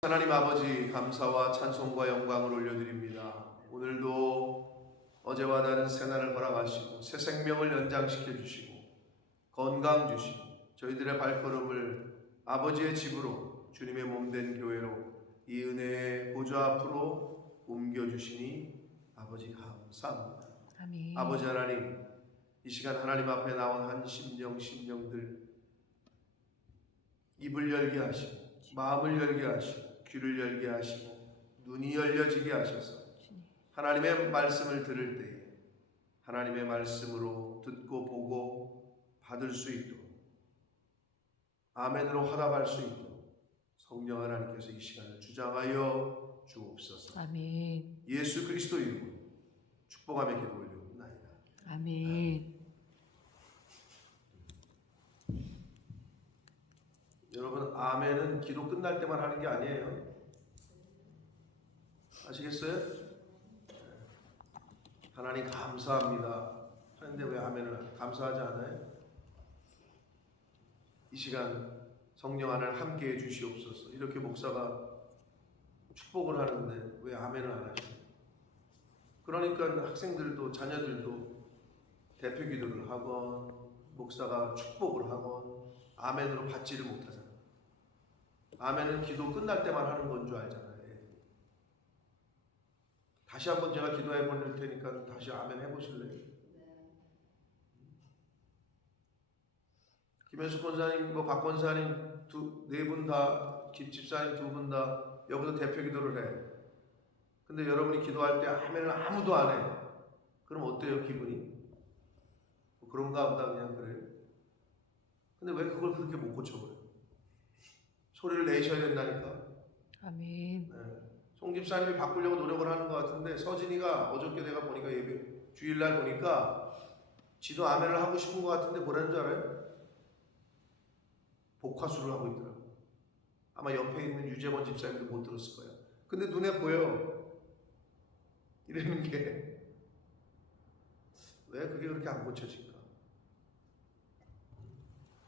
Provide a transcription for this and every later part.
하나님 아버지, 감사와 찬송과 영광을 올려드립니다. 오늘도 어제와 다른 새날을 허락하시고 새 생명을 연장시켜 주시고 건강 주시고 저희들의 발걸음을 아버지의 집으로, 주님의 몸된 교회로 이 은혜의 보좌 앞으로 옮겨주시니 아버지 감사합니다. 아멘. 아버지 하나님, 이 시간 하나님 앞에 나온 한 심령들 입을 열게 하시고 마음을 열게 하시고 귀를 열게 하시고 눈이 열려지게 하셔서 하나님의 말씀을 들을 때에 하나님의 말씀으로 듣고 보고 받을 수 있도록, 아멘으로 화답할 수 있도록 성령 하나님께서 이 시간을 주장하여 주옵소서. 아멘. 예수 그리스도 이름으로 축복하며 기도 올려옵나이다. 아멘. 여러분, 아멘은 기도 끝날 때만 하는 게 아니에요. 아시겠어요? 하나님 감사합니다 하는데 왜 아멘을 감사하지 않아요? 이 시간 성령 하나님 함께 해 주시옵소서. 이렇게 목사가 축복을 하는데 왜 아멘을 안 하시죠? 그러니까 학생들도 자녀들도 대표 기도를 하건 목사가 축복을 하건 아멘으로 받지를 못하잖아요. 아멘은 기도 끝날 때만 하는 건 줄 알잖아요. 다시 한번 제가 기도해 볼 테니까 다시 아멘 해보실래요? 김현숙 권사님, 박 권사님 네 분 다, 집사님 두 분 다 여기서 대표 기도를 해. 근데 여러분이 기도할 때 아멘을 아무도 안 해. 그럼 어때요, 기분이? 뭐 그런가 보다 그냥 그래요. 근데 왜 그걸 그렇게 못 고쳐버려요? 소리를 내셔야 된다니까. 아멘. 네. 송 집사님이 바꾸려고 노력을 하는 것 같은데, 서진이가 어저께 내가 보니까 예배 주일날 보니까 지도 아멘을 하고 싶은 것 같은데 뭐라는 줄 알아요? 복화수를 하고 있더라고. 아마 옆에 있는 유재원 집사님도 못 들었을 거야. 근데 눈에 보여. 이러는 게 왜 그게 그렇게 안 고쳐질까?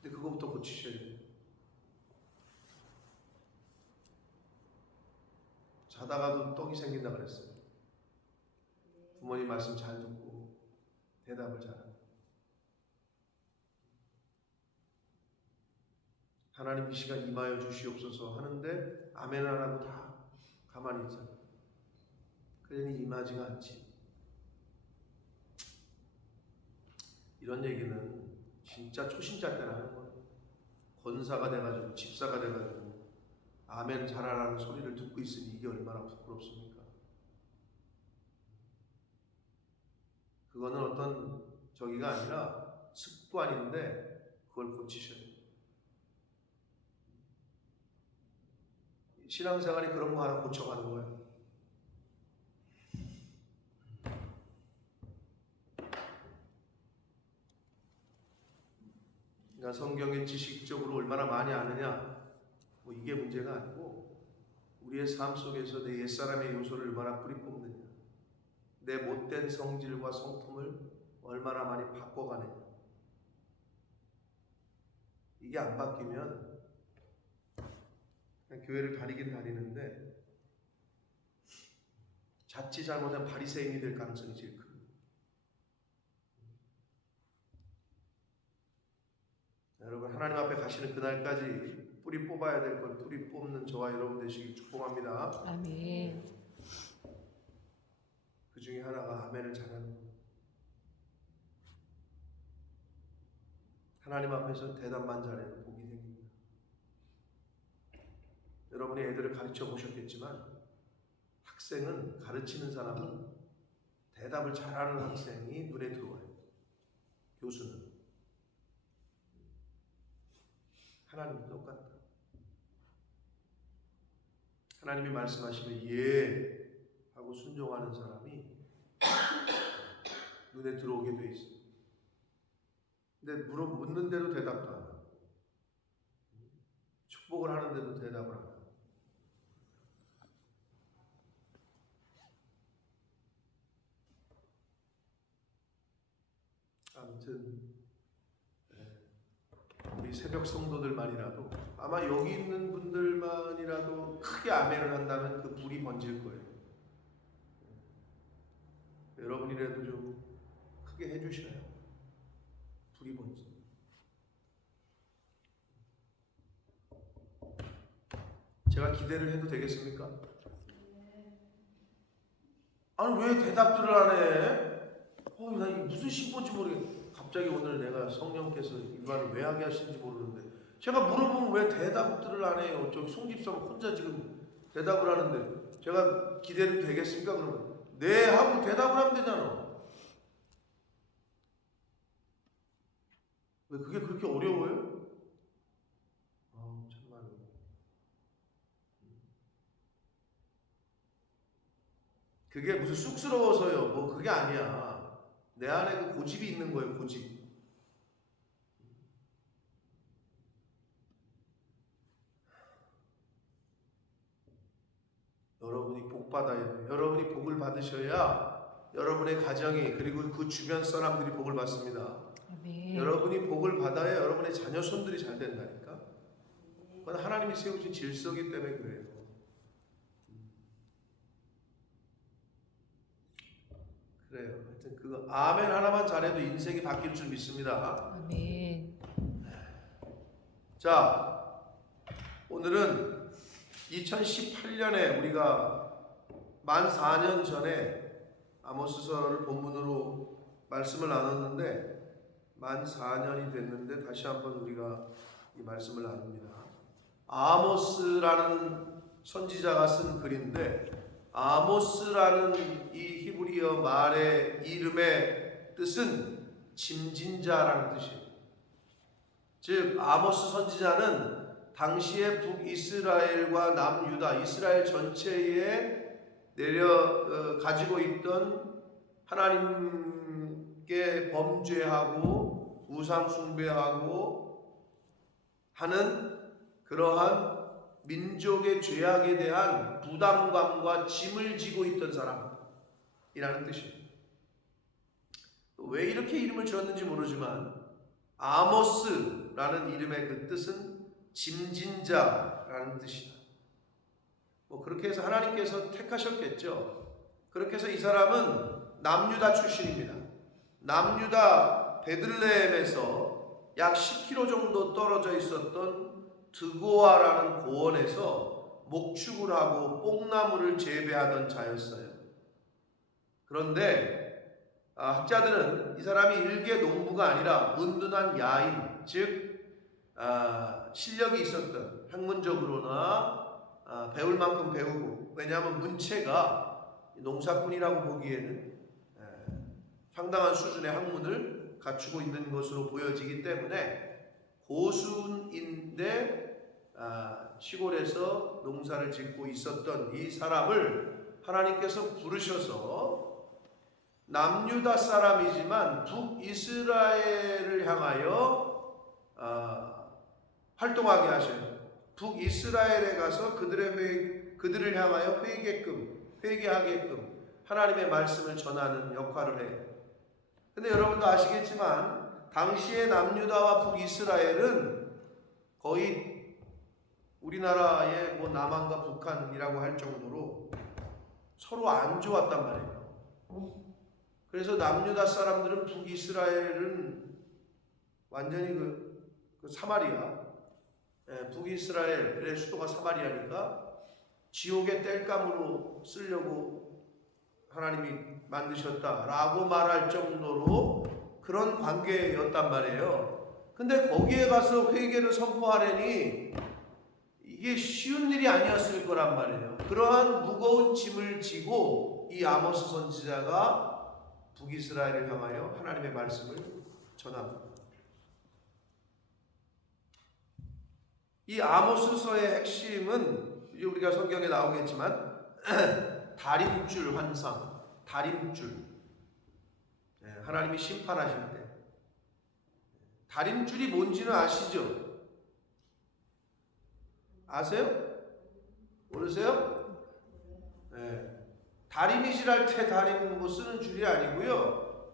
근데 그거부터 고치셔야 돼요. 자다가도 떡이 생긴다 그랬어요. 부모님 말씀 잘 듣고 대답을 잘하고. 하나님 이 시간 임하여 주시옵소서 하는데 아멘 안 하고 다 가만히 있잖아. 그러니 임하지가 않지. 이런 얘기는 진짜 초신자 때나 하는 거예요. 권사가 돼가지고 집사가 돼가지고 아멘 잘하라는 소리를 듣고 있으니 이게 얼마나 부끄럽습니까? 그거는 어떤 저기가 아니라 습관인데 그걸 고치셔야 돼요. 신앙생활이 그런 거 하나 고쳐가는 거예요. 그러니까 성경의 지식적으로 얼마나 많이 아느냐, 뭐 이게 문제가 아니고 우리의 삶 속에서 내 옛사람의 요소를 얼마나 뿌리 뽑느냐, 내 못된 성질과 성품을 얼마나 많이 바꿔가느냐. 이게 안 바뀌면 그냥 교회를 다니긴 다니는데 자칫 잘못하면 바리새인이 될 가능성이 제일 큽니다. 여러분, 하나님 앞에 가시는 그날까지 뿌리 뽑아야 될 걸 뿌리 뽑는 저와 여러분 되시길 축복합니다. 아멘. 그 중에 하나가 아멘을 잘하는 것. 하나님 앞에서 대답만 잘해도 복이 생깁니다. 여러분이 애들을 가르쳐 보셨겠지만 학생은, 가르치는 사람은 대답을 잘하는 학생이 눈에 들어와요. 교수는. 하나님도 똑같다. 하나님이 말씀하시면 예 하고 순종하는 사람이 눈에 들어오게 돼 있어요. 근데 묻는 대로 대답도 안 하고 축복을 하는데도 대답을 안 하고. 아무튼 우리 우리 새벽 성도들만이라도 아마 여기 있는 분들만이라도 크게 아멘을 한다면 그 불이 번질 거예요. 여러분이라도 좀 크게 해주셔요. 불이 번지. 제가 기대를 해도 되겠습니까? 아니 왜 대답들을 안 해? 나 이게 무슨 신분인지 모르겠어. 갑자기 오늘 내가 성령께서 이 말을 왜 하게 하시는지 모르는데 제가 물어보면 왜 대답들을 안 해요? 저기 송집사가 혼자 지금 대답을 하는데 제가 기대를 되겠습니까? 그러면 네 하고 대답을 하면 되잖아. 왜 그게 그렇게 어려워요? 정말로. 그게 무슨 쑥스러워서요. 뭐 그게 아니야. 내 안에 그 고집이 있는 거예요. 고집. 여러분이 복 받아야 돼요. 여러분이 복을 받으셔야 여러분의 가정이 그리고 그 주변 사람들이 복을 받습니다. 아멘. 여러분이 복을 받아야 여러분의 자녀 손들이 잘 된다니까. 그건 하나님이 세우신 질서이기 때문에 그래요. 그래요. 하여튼 그거 아멘 하나만 잘해도 인생이 바뀔 줄 믿습니다. 아멘. 자, 오늘은 2018년에 우리가 만 4년 전에 아모스서를 본문으로 말씀을 나눴는데 만 4년이 됐는데 다시 한번 우리가 이 말씀을 나눕니다. 아모스라는 선지자가 쓴 글인데 아모스라는 이 히브리어 말의 이름의 뜻은 짐진자라는 뜻이에요. 즉 아모스 선지자는 당시의 북이스라엘과 남유다 이스라엘 전체에 가지고 있던 하나님께 범죄하고 우상 숭배하고 하는 그러한 민족의 죄악에 대한 부담감과 짐을 지고 있던 사람이라는 뜻이에요. 왜 이렇게 이름을 지었는지 모르지만 아모스라는 이름의 그 뜻은 짐진자라는 뜻이다. 뭐 그렇게 해서 하나님께서 택하셨겠죠. 그렇게 해서 이 사람은 남유다 출신입니다. 남유다 베들레헴에서 약 10km 정도 떨어져 있었던 드고아라는 고원에서 목축을 하고 뽕나무를 재배하던 자였어요. 그런데 학자들은 이 사람이 일개 농부가 아니라 은둔한 야인, 즉 실력이 있었던 학문적으로나 배울 만큼 배우고, 왜냐하면 문체가 농사꾼이라고 보기에는 상당한 수준의 학문을 갖추고 있는 것으로 보여지기 때문에 고수인데 시골에서 농사를 짓고 있었던 이 사람을 하나님께서 부르셔서 남유다 사람이지만 북이스라엘을 향하여 활동하게 하셔요. 북이스라엘에 가서 그들을 향하여 회개하게끔 하나님의 말씀을 전하는 역할을 해요. 근데 여러분도 아시겠지만 당시의 남유다와 북이스라엘은 거의 우리나라의 뭐 남한과 북한이라고 할 정도로 서로 안 좋았단 말이에요. 그래서 남유다 사람들은 북이스라엘은 완전히 그 사마리아, 북이스라엘의 수도가 사마리아니까 지옥의 땔감으로 쓰려고 하나님이 만드셨다라고 말할 정도로 그런 관계였단 말이에요. 근데 거기에 가서 회개를 선포하려니 이게 쉬운 일이 아니었을 거란 말이에요. 그러한 무거운 짐을 지고 이 아모스 선지자가 북이스라엘을 향하여 하나님의 말씀을 전합니다. 이 아모스서의 핵심은 우리가 성경에 나오겠지만 다림줄 환상, 다림줄. 하나님이 심판하실 때 다림줄이 뭔지는 아시죠? 아세요? 모르세요? 다림이질 할 때 다림 뭐 쓰는 줄이 아니고요.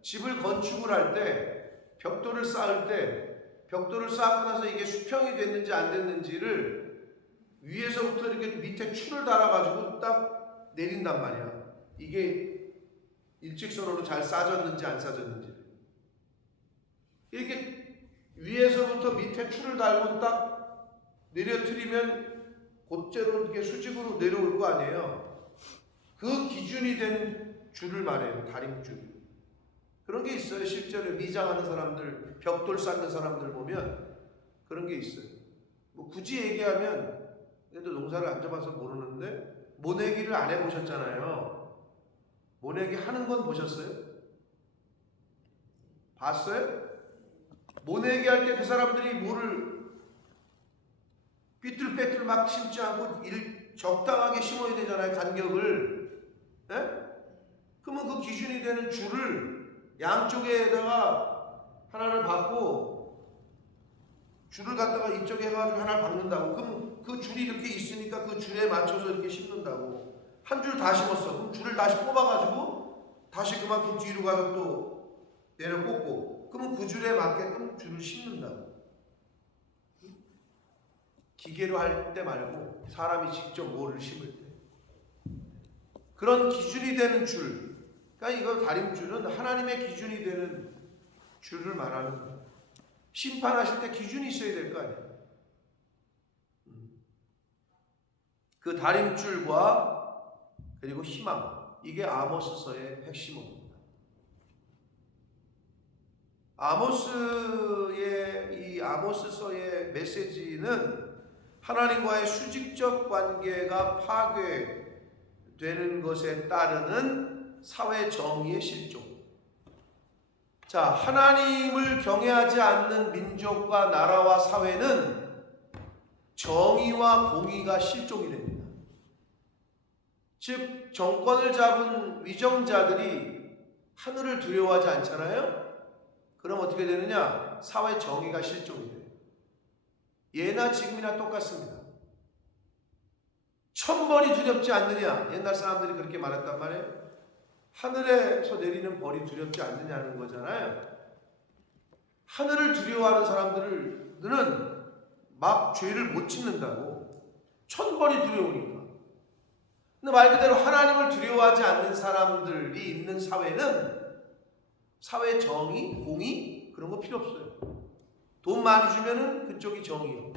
집을 건축을 할 때, 벽돌을 쌓을 때 벽돌을 쌓고 나서 이게 수평이 됐는지 안 됐는지를 위에서부터 이렇게 밑에 줄을 달아가지고 딱 내린단 말이야. 이게 일직선으로 잘 쌓아졌는지 안 쌓아졌는지. 이렇게 위에서부터 밑에 줄을 달고 딱 내려뜨리면 곧대로 이렇게 수직으로 내려올 거 아니에요. 그 기준이 되는 줄을 말해요. 다림줄. 그런 게 있어요. 실제로 미장하는 사람들, 벽돌 쌓는 사람들 보면 그런 게 있어요. 뭐 굳이 얘기하면, 그래도 농사를 안 잡아서 모르는데 모내기를 안 해보셨잖아요. 모내기 하는 건 보셨어요? 봤어요? 모내기 할 때 그 사람들이 뭐를 삐뚤빼뚤 막 심지 않고 적당하게 심어야 되잖아요. 간격을. 예? 그러면 그 기준이 되는 줄을 양쪽에다가 하나를 박고 줄을 갖다가 이쪽에 해가지고 하나를 박는다고. 그럼 그 줄이 이렇게 있으니까 그 줄에 맞춰서 이렇게 심는다고. 한 줄 다 심었어. 그럼 줄을 다시 뽑아가지고 다시 그만큼 뒤로 가서 또 내려 꽂고. 그러면 그 줄에 맞게끔 줄을 심는다고. 기계로 할 때 말고 사람이 직접 뭐를 심을 때. 그런 기준이 되는 줄. 그러니까 이거 다림줄은 하나님의 기준이 되는 줄을 말하는 거예요. 심판하실 때 기준이 있어야 될 거 아니에요. 그 다림줄과 그리고 희망, 이게 아모스서의 핵심입니다. 이 아모스서의 메시지는 하나님과의 수직적 관계가 파괴되는 것에 따르는 사회 정의의 실종. 자, 하나님을 경외하지 않는 민족과 나라와 사회는 정의와 공의가 실종이 됩니다. 즉, 정권을 잡은 위정자들이 하늘을 두려워하지 않잖아요? 그럼 어떻게 되느냐? 사회 정의가 실종이 돼요. 예나 지금이나 똑같습니다. 천벌이 두렵지 않느냐? 옛날 사람들이 그렇게 말했단 말이에요. 하늘에서 내리는 벌이 두렵지 않느냐는 거잖아요. 하늘을 두려워하는 사람들은 막 죄를 못 짓는다고. 천벌이 두려우니까. 근데 말 그대로 하나님을 두려워하지 않는 사람들이 있는 사회는 사회 정의, 공의 그런 거 필요 없어요. 돈 많이 주면은 그쪽이 정의요.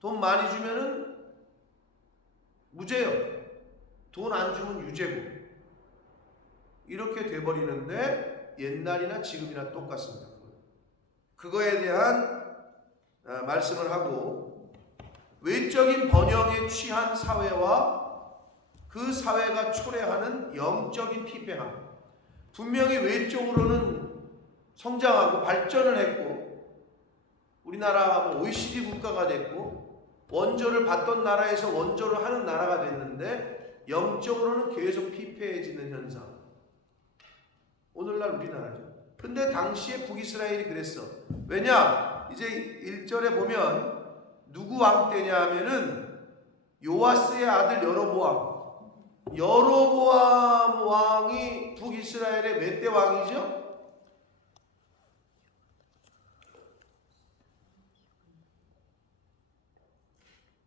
돈 많이 주면은 무죄요. 돈 안 주면 유죄고. 이렇게 돼버리는데 옛날이나 지금이나 똑같습니다. 그거에 대한 말씀을 하고, 외적인 번영에 취한 사회와 그 사회가 초래하는 영적인 피폐함. 분명히 외적으로는 성장하고 발전을 했고, 우리나라가 OECD 국가가 됐고, 원조를 받던 나라에서 원조를 하는 나라가 됐는데 영적으로는 계속 피폐해지는 현상. 오늘날 우리나라죠. 근데 당시에 북이스라엘이 그랬어. 왜냐? 이제 1절에 보면 누구 왕 때냐 하면은 요아스의 아들 여로보암. 여로보암 왕이 북이스라엘의 몇 대 왕이죠?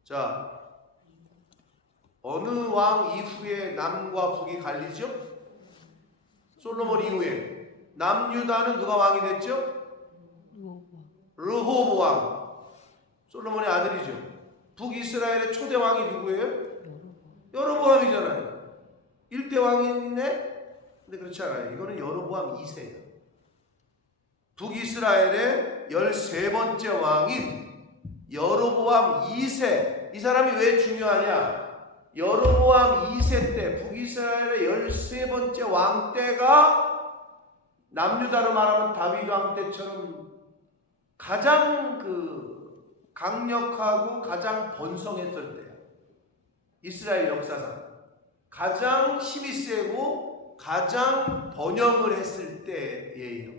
자, 어느 왕 이후에 남과 북이 갈리죠? 솔로몬 이후에. 남유다는 누가 왕이 됐죠? 르호보암. 솔로몬의 아들이죠. 북이스라엘의 초대 왕이 누구예요? 여로보암이잖아요. 1대 왕이네? 근데 그렇지 않아요. 이거는 여로보암 2세예요. 북이스라엘의 13번째 왕인 여로보암 2세. 이 사람이 왜 중요하냐? 여로보암 2세 때 북이스라엘의 13번째 왕 때가 남유다로 말하면 다윗 왕 때처럼 가장 강력하고 가장 번성했을 때예요. 이스라엘 역사상 가장 힘이 세고 가장 번영을 했을 때예요.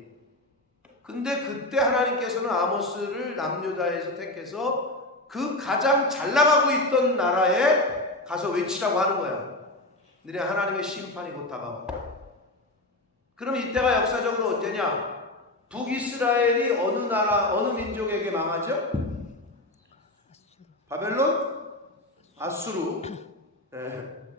근데 그때 하나님께서는 아모스를 남유다에서 택해서 그 가장 잘 나가고 있던 나라에 가서 외치라고 하는 거야. 너네 하나님의 심판이 곧 다가와. 그럼 이때가 역사적으로 언제냐? 북이스라엘이 어느 나라, 어느 민족에게 망하죠? 바벨론? 아수르.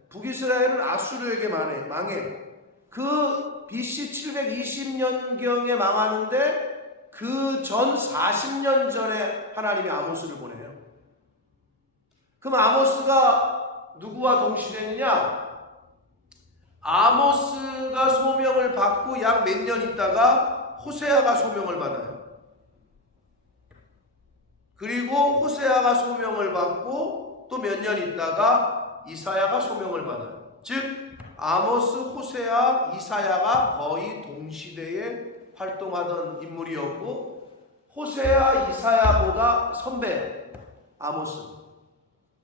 북이스라엘은 아수르에게 망해. 그 BC 720년경에 망하는데 그 전 40년 전에 하나님이 아모스를 보내요. 그럼 아모스가 누구와 동시대느냐? 아모스가 소명을 받고 약 몇 년 있다가 호세아가 소명을 받아요. 그리고 호세아가 소명을 받고 또 몇 년 있다가 이사야가 소명을 받아요. 즉 아모스, 호세아, 이사야가 거의 동시대에 활동하던 인물이었고 호세아, 이사야보다 선배 아모스.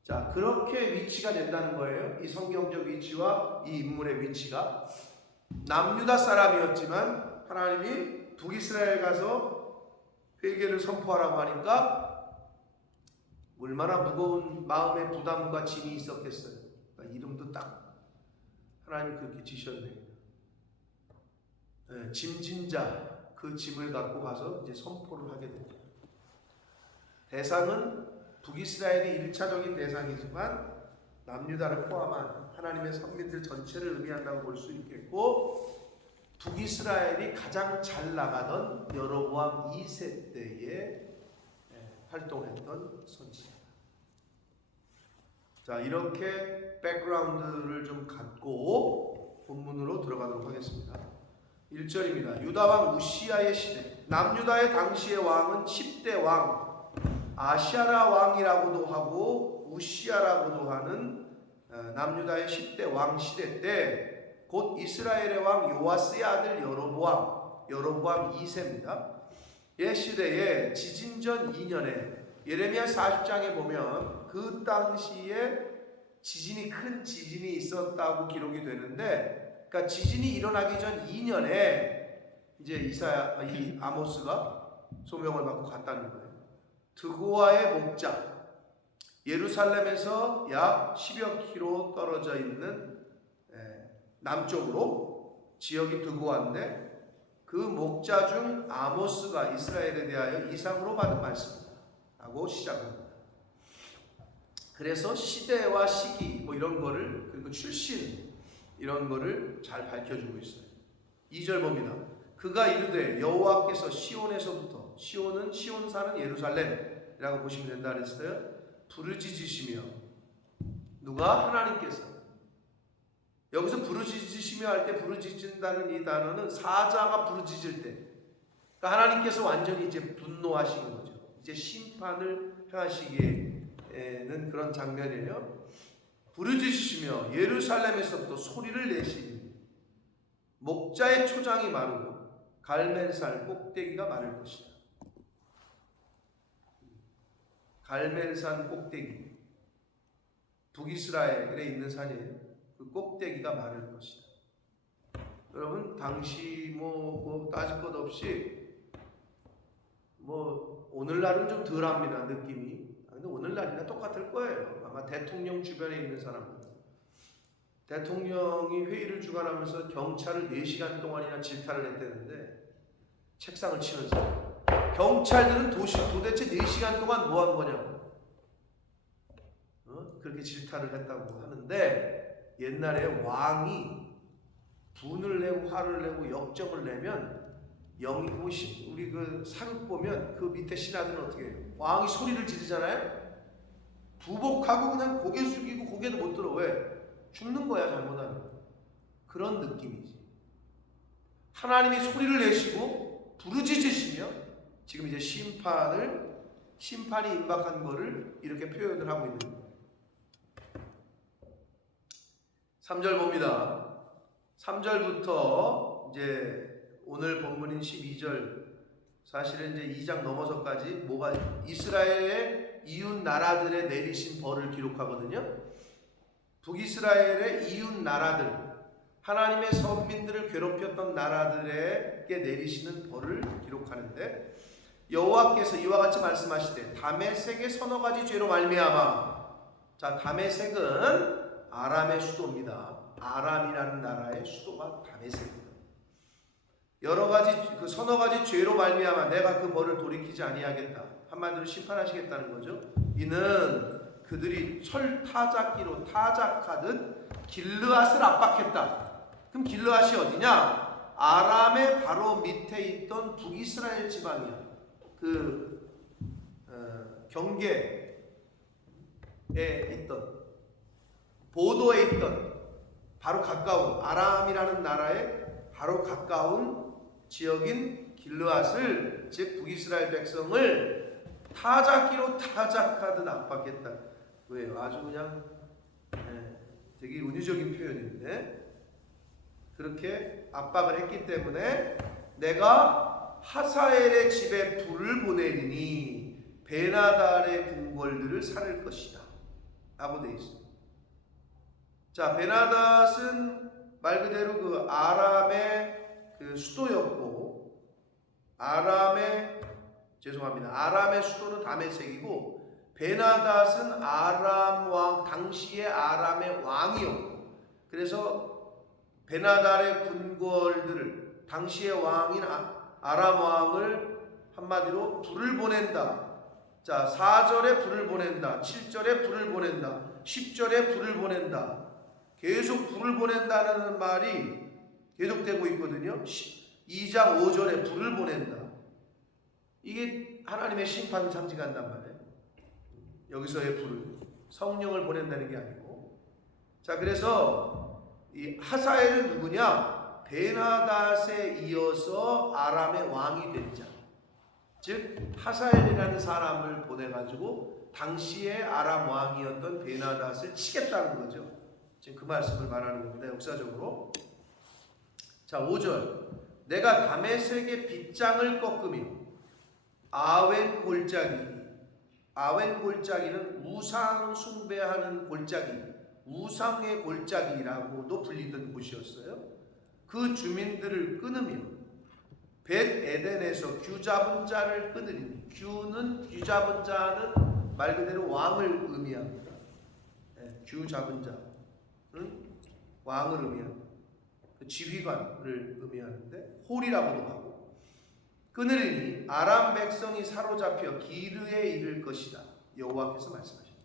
자, 그렇게 위치가 된다는 거예요. 이 성경적 위치와 이 인물의 위치가. 남유다 사람이었지만 하나님이 북이스라엘 가서 회개를 선포하라고 하니까 얼마나 무거운 마음의 부담과 짐이 있었겠어요. 그러니까 이름도 딱 하나님이 그렇게 지셨네요. 짐진 자, 그 짐을 갖고 가서 이제 선포를 하게 됩니다. 대상은 북이스라엘이 1차적인 대상이지만 남유다를 포함한 하나님의 선민들 전체를 의미한다고 볼 수 있겠고, 북이스라엘이 가장 잘 나가던 여로보암 2세 때에 활동했던 선지자. 자, 이렇게 백그라운드를 좀 갖고 본문으로 들어가도록 하겠습니다. 1절입니다. 유다왕 우시야의 시대. 남유다의 당시의 왕은 10대 왕 아시아라 왕이라고도 하고 우시야라고도 하는 남유다의 10대 왕 시대 때 곧 이스라엘의 왕 요아스의 아들 여로보암 2세입니다. 이 시대에 지진전 2년에 예레미야 40장에 보면 그 당시에 큰 지진이 있었다고 기록이 되는데, 그러니까 지진이 일어나기 전 2년에 이제 이 아모스가 소명을 받고 갔다는 거예요. 드고아의 목자, 예루살렘에서 약 10여 킬로 떨어져 있는 남쪽으로 지역이 드고아인데, 그 목자 중 아모스가 이스라엘에 대하여 이상으로 받은 말씀이다 라고 시작합니다. 그래서 시대와 시기 이런 거를, 그리고 출신 이런 거를 잘 밝혀주고 있어요. 2절 봅니다. 그가 이르되 여호와께서 시온에서부터, 시온은 시온 사는 예루살렘이라고 보시면 된다 그랬어요. 부르짖으시며, 누가? 하나님께서. 여기서 부르짖으시며 할 때 부르짖는다는 이 단어는 사자가 부르짖을 때, 그러니까 하나님께서 완전히 이제 분노하시는 거죠. 이제 심판을 행하시기에는 그런 장면이에요. 부르짖으시며 예루살렘에서부터 소리를 내시니 목자의 초장이 마르고 갈멜산 꼭대기가 마를 것이다. 갈멜산 꼭대기, 북이스라엘에 있는 산이에요. 그 꼭대기가 마를 것이다. 여러분, 당시 따질 것 없이 오늘날은 좀 덜합니다, 느낌이. 근데 오늘날이나 똑같을 거예요. 아마 대통령 주변에 있는 사람들, 대통령이 회의를 주관하면서 경찰을 4시간 동안이나 질타를 했다는데, 책상을 치면서 경찰들은 도대체 4시간 동안 뭐 한 거냐고 그렇게 질타를 했다고 하는데, 옛날에 왕이 분을 내고 화를 내고 역정을 내면 우리 그 사극 보면 그 밑에 신하들은 어떻게 해요? 왕이 소리를 지르잖아요. 부복하고 그냥 고개 숙이고 고개도 못 들어. 왜? 죽는 거야, 잘못하면. 그런 느낌이지. 하나님이 소리를 내시고 부르짖으시며 지금 이제 심판이 임박한 거를 이렇게 표현을 하고 있는 거예요. 3절 봅니다. 3절부터 이제 오늘 본문인 12절, 사실은 이제 2장 넘어서까지 이스라엘의 이웃 나라들에 내리신 벌을 기록하거든요. 북이스라엘의 이웃 나라들, 하나님의 선민들을 괴롭혔던 나라들에게 내리시는 벌을 기록하는데, 여호와께서 이와 같이 말씀하시되 다메섹의 서너 가지 죄로 말미암아. 자, 다메섹은 아람의 수도입니다. 아람이라는 나라의 수도가 다메섹입니다. 여러 가지 그 서너 가지 죄로 말미암아 내가 그 벌을 돌이키지 아니하겠다. 한마디로 심판하시겠다는 거죠. 이는 그들이 철 타작기로 타작하듯 길르앗을 압박했다. 그럼 길르앗이 어디냐? 아람의 바로 밑에 있던 북이스라엘 지방이야. 그 경계에 있던 보도에 있던 바로 가까운 아람이라는 나라에 바로 가까운 지역인 길르앗을, 즉 북이스라엘 백성을 타작기로 타작하듯 압박했다. 왜요? 아주 그냥 되게 은유적인 표현인데 그렇게 압박을 했기 때문에 내가 하사엘의 집에 불을 보내리니 베나달의 궁궐들을 살을 것이다 라고 되어 있습니다. 자, 베나닷은 말 그대로 그 아람의 그 수도였고, 아람의 수도는 다메섹이고, 베나닷은 아람 왕, 당시의 아람의 왕이었고, 그래서 베나달의 궁궐들을, 당시의 왕인 아람 왕을 한마디로 불을 보낸다. 자, 4절에 불을 보낸다, 7절에 불을 보낸다, 10절에 불을 보낸다. 계속 불을 보낸다는 말이 계속되고 있거든요. 2장 5절에 불을 보낸다. 이게 하나님의 심판을 상징한단 말이에요. 여기서의 불을, 성령을 보낸다는 게 아니고. 자, 그래서 이 하사엘은 누구냐? 베나닷에 이어서 아람의 왕이 된 자, 즉 하사엘이라는 사람을 보내가지고 당시의 아람 왕이었던 베나닷을 치겠다는 거죠. 지금 그 말씀을 말하는 겁니다. 역사적으로. 자, 5절. 내가 다메섹의 빗장을 꺾으며 아웬 골짜기는 우상 숭배하는 골짜기, 우상의 골짜기라고도 불리던 곳이었어요. 그 주민들을 끊으며 벳 에덴에서 규 잡은 자를 끊으리니, 규 잡은 자는 말 그대로 왕을 의미합니다. 규 잡은 자 왕을 의미합니다. 그 지휘관을 의미하는데 홀이라고도 하고, 그늘이니 아람 백성이 사로잡혀 기르에 이를 것이다. 여호와께서 말씀하십니다.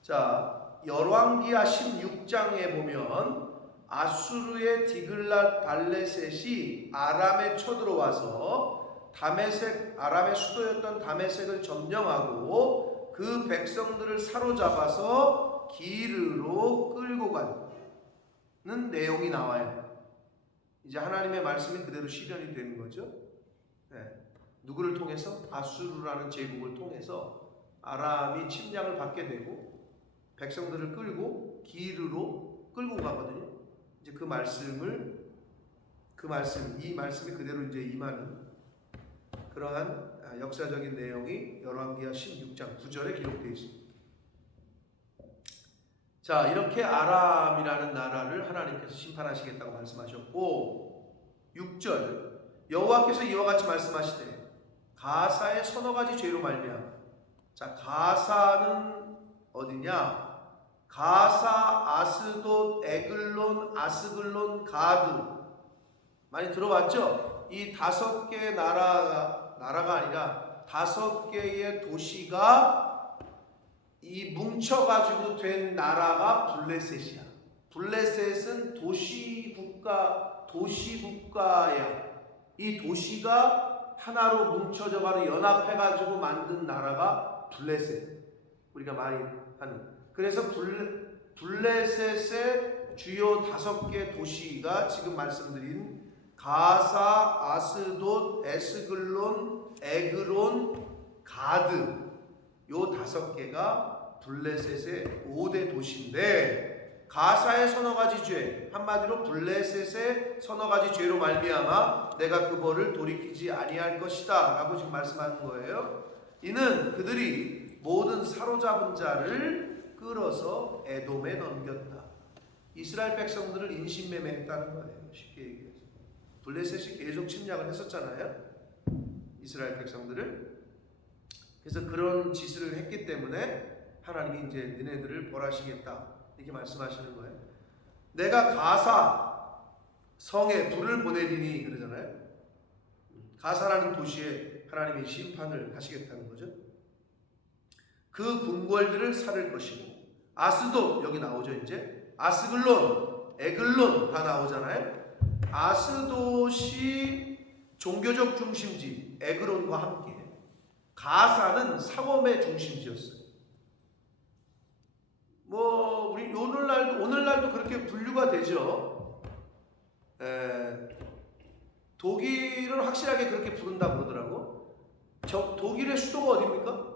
자, 열왕기하 16장에 보면 아수르의 디글랏 발레셋이 아람에 쳐들어와서 아람의 수도였던 다메섹을 점령하고 그 백성들을 사로잡아서 기르로 끌고 가는 내용이 나와요. 이제 하나님의 말씀이 그대로 실현이 되는 거죠. 누구를 통해서? 아수르라는 제국을 통해서 아람이 침략을 받게 되고 백성들을 끌고 기르로 끌고 가거든요. 이제 이 말씀이 그대로 이제 임하는 그러한 역사적인 내용이 열왕기하 16장 9절에 기록되어 있습니다. 자, 이렇게 아람이라는 나라를 하나님께서 심판하시겠다고 말씀하셨고, 6절 여호와께서 이와 같이 말씀하시되 가사의 서너 가지 죄로 말미암아. 자, 가사는 어디냐? 가사, 아스돗, 에글론, 아스글론, 가드. 많이 들어봤죠? 이 5개의 나라가 아니라 5개의 도시가 이 뭉쳐가지고 된 나라가 블레셋이야. 블레셋은 도시국가야. 이 도시가 하나로 뭉쳐져가지고 연합해가지고 만든 나라가 블레셋. 우리가 많이 하는. 그래서 블레셋의 주요 5개 도시가 지금 말씀드린 가사, 아스돗, 에스글론, 에그론, 가드, 요 5개가 블레셋의 5대 도시인데, 가사의 서너 가지 죄, 한마디로 블레셋의 서너 가지 죄로 말미암아 내가 그 벌을 돌이키지 아니할 것이다 라고 지금 말씀하는 거예요. 이는 그들이 모든 사로잡은 자를 끌어서 에돔에 넘겼다. 이스라엘 백성들을 인신매매했다는 거예요. 쉽게 얘기해서 블레셋이 계속 침략을 했었잖아요, 이스라엘 백성들을. 그래서 그런 짓을 했기 때문에 하나님이 이제 너네들을 벌하시겠다 이렇게 말씀하시는 거예요. 내가 가사, 성에 불을 보내리니 그러잖아요. 가사라는 도시에 하나님이 심판을 하시겠다는 거죠. 그 궁궐들을 살을 것이고, 아스도 여기 나오죠. 이제 아스글론, 에글론 다 나오잖아요. 아스돗이 종교적 중심지, 에그론과 함께 가사는 상업의 중심지였어요. 뭐 우리 오늘날도 그렇게 분류가 되죠. 독일은 확실하게 그렇게 부른다 그러더라고. 독일의 수도가 어디입니까?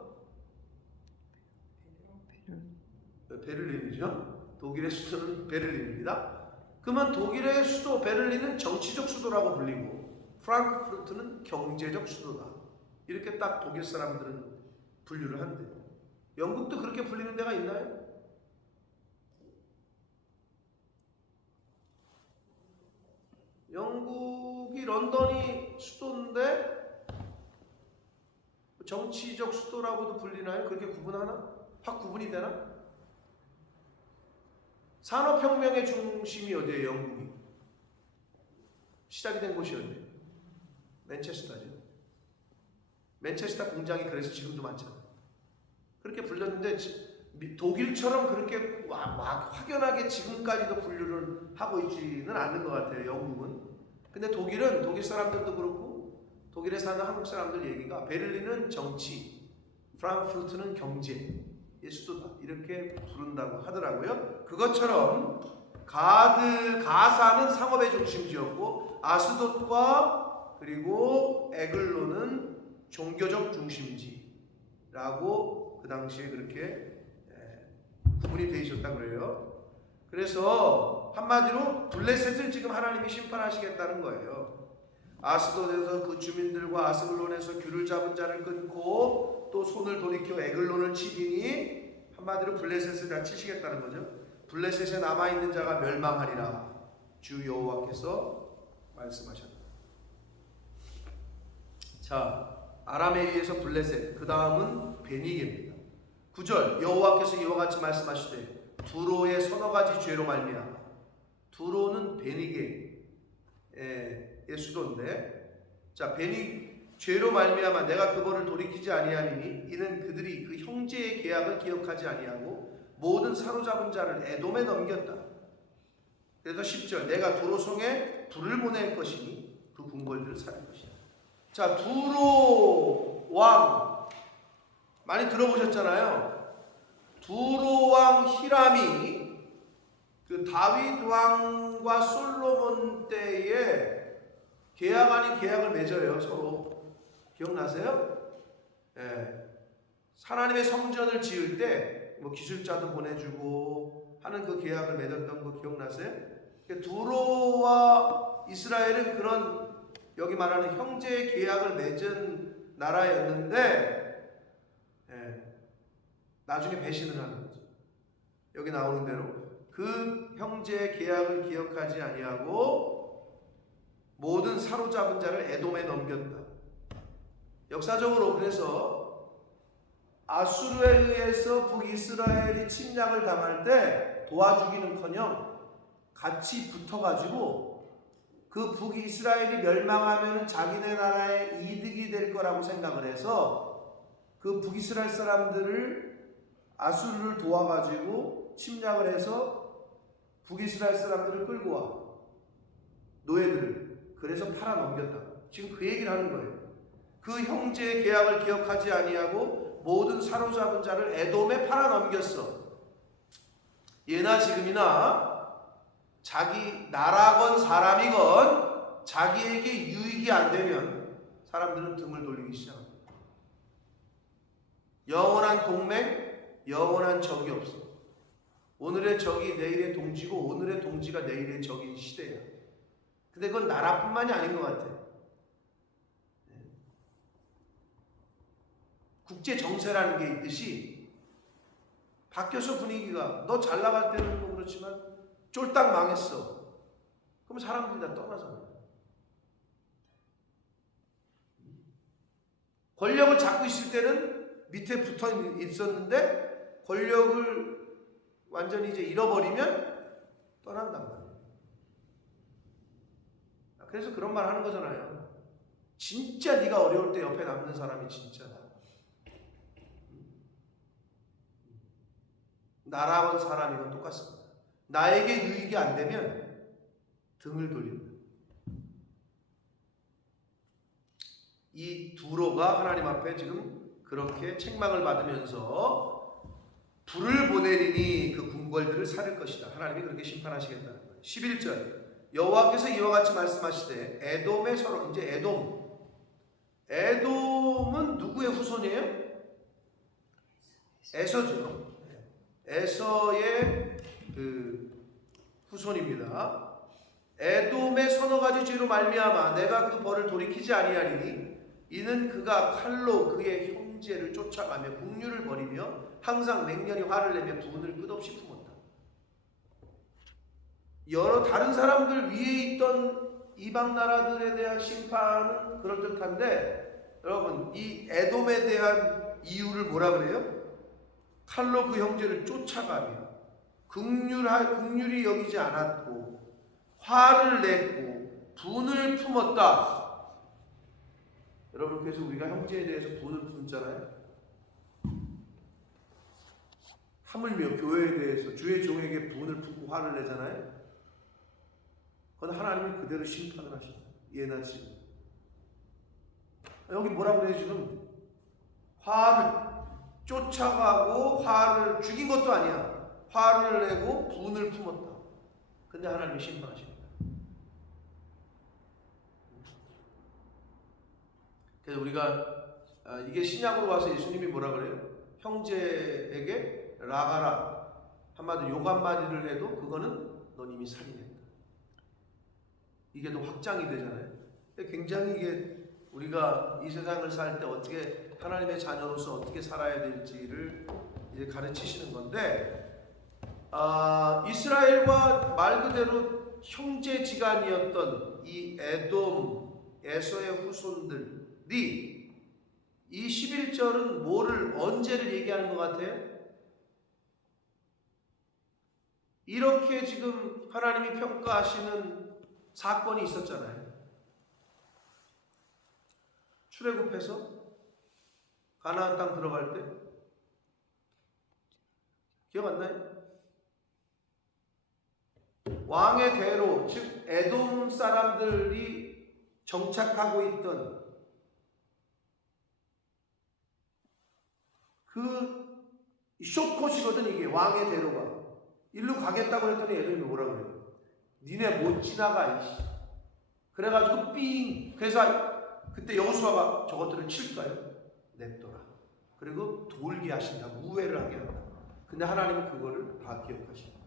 베를린이죠. 독일의 수도는 베를린입니다. 그러면 독일의 수도 베를린은 정치적 수도라고 불리고 프랑크푸르트는 경제적 수도다. 이렇게 딱 독일 사람들은 분류를 한대요. 영국도 그렇게 불리는 데가 있나요? 영국이 런던이 수도인데 정치적 수도라고도 불리나요? 그렇게 구분하나? 확 구분이 되나? 산업혁명의 중심이 어디예요? 영국이 시작이 된 곳이 어디예요? 맨체스터죠. 맨체스터 공장이 그래서 지금도 많잖아요. 그렇게 불렸는데 독일처럼 그렇게 확연하게 지금까지도 분류를 하고 있지는 않는 것 같아요. 영국은. 근데 독일은 독일 사람들도 그렇고 독일에 사는 한국 사람들 얘기가 베를린은 정치, 프랑크푸르트는 경제의 수도다 이렇게 부른다고 하더라고요. 그것처럼 가사는 상업의 중심지였고 아스돗과 그리고 에글론은 종교적 중심지라고 그 당시에 그렇게 구분이 되어 있었다고 그래요. 그래서 한마디로 블레셋을 지금 하나님이 심판하시겠다는 거예요. 아스돗에서 그 주민들과 아스글론에서 귤을 잡은 자를 끊고 또 손을 돌이켜 에글론을 치리니 한마디로 블레셋을 다 치시겠다는 거죠. 블레셋에 남아있는 자가 멸망하리라 주 여호와께서 말씀하셨다. 자, 아람에 의해서 블레셋, 그 다음은 베니게입니다. 9절 여호와께서 이와 같이 말씀하시되 두로의 서너 가지 죄로 말미암아. 두로는 베니게의 수도인데, 자 죄로 말미암아 내가 그거를 돌이키지 아니하니니 이는 그들이 그 형제의 계약을 기억하지 아니하고 모든 사로잡은 자를 에돔에 넘겼다. 그래서 10절 내가 두로성에 불을 보낼 것이니 그 궁궐들을 살 것이다. 자, 두로 왕 많이 들어보셨잖아요. 두로 왕 히람이 그 다윗 왕과 솔로몬 때에 계약 아닌 계약을 맺어요. 서로 기억나세요? 하나님의 성전을 지을 때 뭐 기술자도 보내주고 하는 그 계약을 맺었던 거 기억나세요? 두로와 이스라엘은 그런 여기 말하는 형제의 계약을 맺은 나라였는데 나중에 배신을 하는 거죠. 여기 나오는 대로 그 형제의 계약을 기억하지 아니하고 모든 사로잡은 자를 에돔에 넘겼다. 역사적으로 그래서 아수르에 의해서 북이스라엘이 침략을 당할 때 도와주기는커녕 같이 붙어가지고 그 북이스라엘이 멸망하면 자기네 나라에 이득이 될 거라고 생각을 해서 그 북이스라엘 사람들을 아수르를 도와가지고 침략을 해서 북이스라엘 사람들을 끌고 와. 노예들을. 그래서 팔아 넘겼다. 지금 그 얘기를 하는 거예요. 그 형제의 계약을 기억하지 아니하고 모든 사로잡은 자를 에돔에 팔아 넘겼어. 예나 지금이나 자기 나라건 사람이건 자기에게 유익이 안 되면 사람들은 등을 돌리기 시작합니다. 영원한 동맹, 영원한 적이 없어. 오늘의 적이 내일의 동지고 오늘의 동지가 내일의 적인 시대야. 근데 그건 나라뿐만이 아닌 것 같아. 국제 정세라는 게 있듯이 바뀌어서 분위기가 너 잘 나갈 때는 뭐 그렇지만 쫄딱 망했어. 그럼 사람들이 다 떠나잖아. 권력을 잡고 있을 때는 밑에 붙어 있었는데 권력을 완전히 이제 잃어버리면 떠난단 말이에요. 그래서 그런 말 하는 거잖아요. 진짜 네가 어려울 때 옆에 남는 사람이 진짜다. 나라건 사람이건 똑같습니다. 나에게 유익이 안 되면 등을 돌린다. 이 두로가 하나님 앞에 지금 그렇게 책망을 받으면서 불을 보내리니 그 궁궐들을 살릴 것이다. 하나님이 그렇게 심판하시겠다는 거예요. 11절 여호와께서 이와 같이 말씀하시되 에돔의 서로 이제 에돔은 누구의 후손이에요? 에서죠. 에서의 그 후손입니다. 에돔의 서너 가지 죄로 말미암아 내가 그 벌을 돌이키지 아니하리니 이는 그가 칼로 그의 형제를 쫓아가며 국류를 벌이며 항상 맹렬히 화를 내며 분을 끝없이 품었다. 여러 다른 사람들 위에 있던 이방 나라들에 대한 심판은 그럴듯한데 여러분 이 에돔에 대한 이유를 뭐라 그래요? 칼로 그 형제를 쫓아가며 긍휼히 여기지 않았고 화를 냈고 분을 품었다. 여러분 그래서 우리가 형제에 대해서 분을 품잖아요. 하물며 교회에 대해서 주의 종에게 분을 품고 화를 내잖아요. 그건 하나님이 그대로 심판을 하신다. 예나 지금 여기 뭐라 그래요 지금? 화를 쫓아가고 화를 죽인 것도 아니야. 화를 내고 분을 품었다. 근데 하나님이 심판하십니다. 그래서 우리가 이게 신약으로 와서 예수님이 뭐라 그래요? 형제에게 라가라 한마디로 욕 한마디를 해도 그거는 넌 이미 살인했다. 이게 또 확장이 되잖아요. 굉장히 이게 우리가 이 세상을 살 때 어떻게 하나님의 자녀로서 어떻게 살아야 될지를 이제 가르치시는 건데 이스라엘과 말 그대로 형제지간이었던 이 에돔, 에서의 후손들이 이 11절은 뭐를 언제를 얘기하는 것 같아요? 이렇게 지금 하나님이 평가하시는 사건이 있었잖아요. 출애굽해서 가나안 땅 들어갈 때 기억 안 나요? 왕의 대로 즉 에돔 사람들이 정착하고 있던 그 쇼컷이거든. 이게 왕의 대로가 일로 가겠다고 했더니 에돔이 뭐라 그래요? 니네 못 지나가 이씨. 그래가지고 삥. 그래서 그때 여호수아가 저것들을 칠까요? 냅둬라. 그리고 돌게 하신다. 우회를 하게 한다. 근데 하나님은 그거를 다 기억하신다.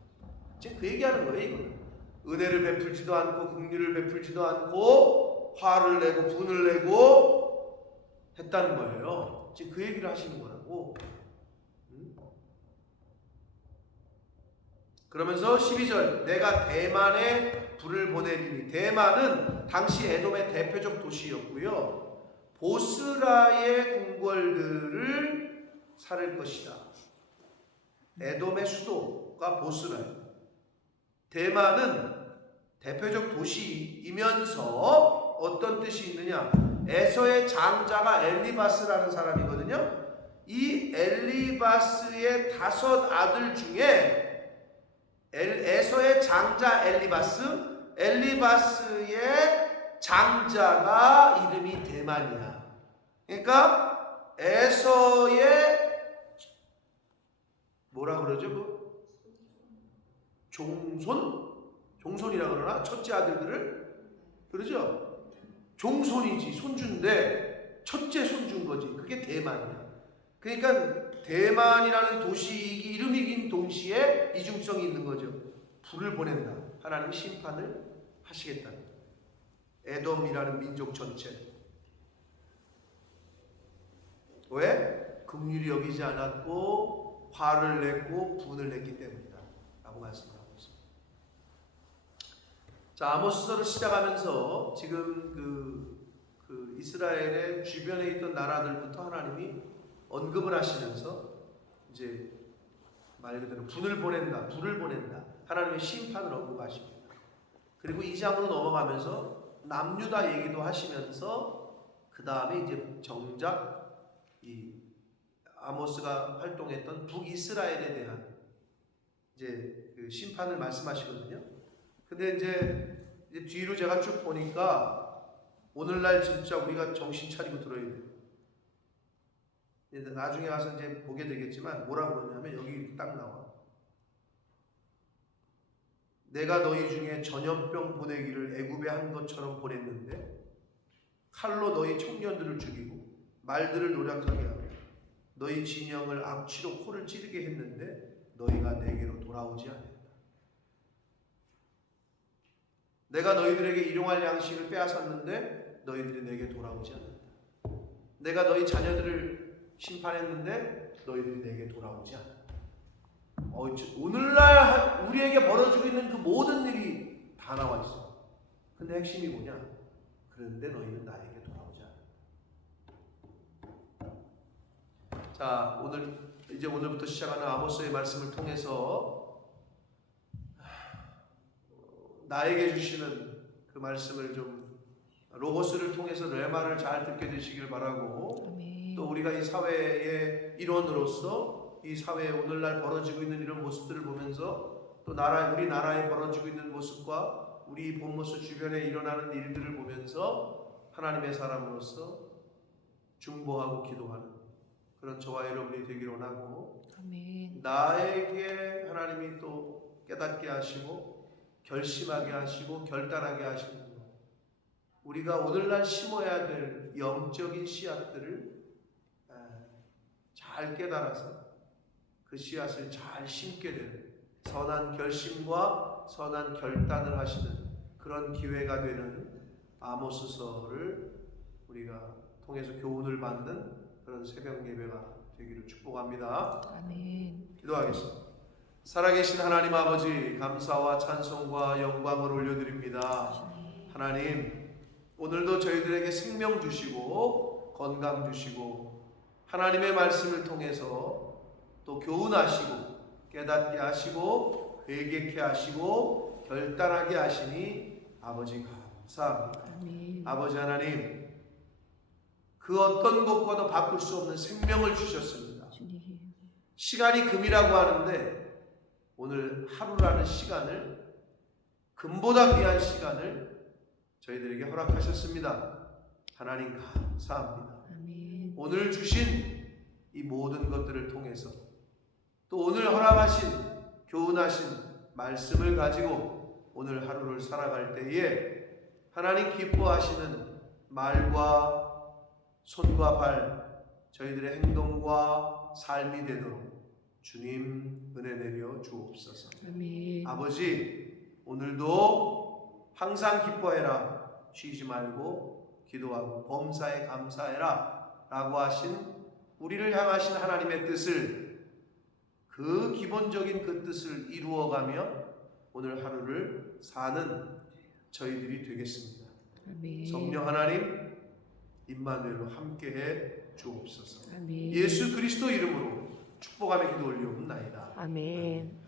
지금 그 얘기하는 거예요. 이거는 은혜를 베풀지도 않고 긍휼을 베풀지도 않고 화를 내고 분을 내고 했다는 거예요. 지금 그 얘기를 하시는 거라고. 그러면서 12절 내가 대만에 불을 보내리니 대만은 당시 에돔의 대표적 도시였고요. 보스라의 궁궐들을 살릴 것이다. 에돔의 수도가 보스라예요. 대만은 대표적 도시이면서 어떤 뜻이 있느냐? 에서의 장자가 엘리바스라는 사람이거든요. 이 엘리바스의 5 아들 중에 에서의 장자 엘리바스의 장자가 이름이 대만이야. 그러니까 에서의 뭐라 그러죠? 그 종손이라 그러나 첫째 아들들을 그러죠? 종손이지 손주인데 첫째 손주인 거지. 그게 대만이야. 그러니까 대만이라는 도시 이름이긴 동시에 이중성이 있는 거죠. 불을 보낸다. 하나님 심판을 하시겠다. 에돔이라는 민족 전체. 왜? 긍휼히 여기지 않았고 화를 냈고 분을 냈기 때문이다 라고 말씀하고 있습니다. 자, 아모스서를 시작하면서 지금 그 이스라엘의 주변에 있던 나라들부터 하나님이 언급을 하시면서 이제 말 그대로 불을 보낸다 하나님의 심판을 언급하십니다. 그리고 2장으로 넘어가면서 남유다 얘기도 하시면서 그 다음에 이제 정작 이 아모스가 활동했던 북이스라엘에 대한 이제 그 심판을 말씀하시거든요. 근데 이제 뒤로 제가 쭉 보니까 오늘날 진짜 우리가 정신 차리고 들어야 돼요. 이제 나중에 가서 이제 보게 되겠지만 뭐라고 그러냐면 여기 딱 나와. 내가 너희 중에 전염병 보내기를 애굽에 한 것처럼 보냈는데 칼로 너희 청년들을 죽이고 말들을 노략하게 하고 너희 진영을 악취로 코를 찌르게 했는데 너희가 내게로 돌아오지 않았다. 내가 너희들에게 일용할 양식을 빼앗았는데 너희들이 내게 돌아오지 않았다. 내가 너희 자녀들을 심판했는데 너희들이 내게 돌아오지 않았다. 오늘날 우리에게 벌어지고 있는 그 모든 일이 다 나와 있어. 근데 핵심이 뭐냐? 그런데 너희는 나에게 돌아오지 않았다. 자, 오늘부터 시작하는 아모스의 말씀을 통해서 나에게 주시는 그 말씀을 좀 로고스를 통해서 레마를 잘 듣게 되시길 바라고, 아멘. 또 우리가 이 사회의 일원으로서 이 사회에 오늘날 벌어지고 있는 이런 모습들을 보면서 또 우리 나라에 벌어지고 있는 모습과 우리 본모습 주변에 일어나는 일들을 보면서 하나님의 사람으로서 중보하고 기도하는 그런 저와 여러분이 되기를 원하고, 아멘. 나에게 하나님이 또 깨닫게 하시고 결심하게 하시고 결단하게 하시는 것, 우리가 오늘날 심어야 될 영적인 씨앗들을 잘 깨달아서 그 씨앗을 잘 심게 되는 선한 결심과 선한 결단을 하시는 그런 기회가 되는 아모스서를 우리가 통해서 교훈을 받는 그런 새벽 예배가 되기를 축복합니다. 아멘. 기도하겠습니다. 살아계신 하나님 아버지, 감사와 찬송과 영광을 올려드립니다. 하나님, 오늘도 저희들에게 생명 주시고 건강 주시고 하나님의 말씀을 통해서 또 교훈하시고 깨닫게 하시고 회개케 하시고 결단하게 하시니 아버지 감사합니다. 아멘. 아버지 하나님, 그 어떤 것과도 바꿀 수 없는 생명을 주셨습니다. 주님. 시간이 금이라고 하는데 오늘 하루라는 시간을, 금보다 귀한 시간을 저희들에게 허락하셨습니다. 하나님 감사합니다. 아멘. 오늘 주신 이 모든 것들을 통해서 또 오늘 허락하신 교훈하신 말씀을 가지고 오늘 하루를 살아갈 때에 하나님 기뻐하시는 말과 손과 발, 저희들의 행동과 삶이 되도록 주님 은혜 내려 주옵소서. 아멘. 아버지, 오늘도 항상 기뻐해라, 쉬지 말고 기도하고 범사에 감사해라 라고 하신 우리를 향하신 하나님의 뜻을, 그 기본적인 그 뜻을 이루어가며 오늘 하루를 사는 저희들이 되겠습니다. 아멘. 성령 하나님 임마누엘로 함께해 주옵소서. 아멘. 예수 그리스도 이름으로 축복하며 기도 올리옵나이다. 아멘.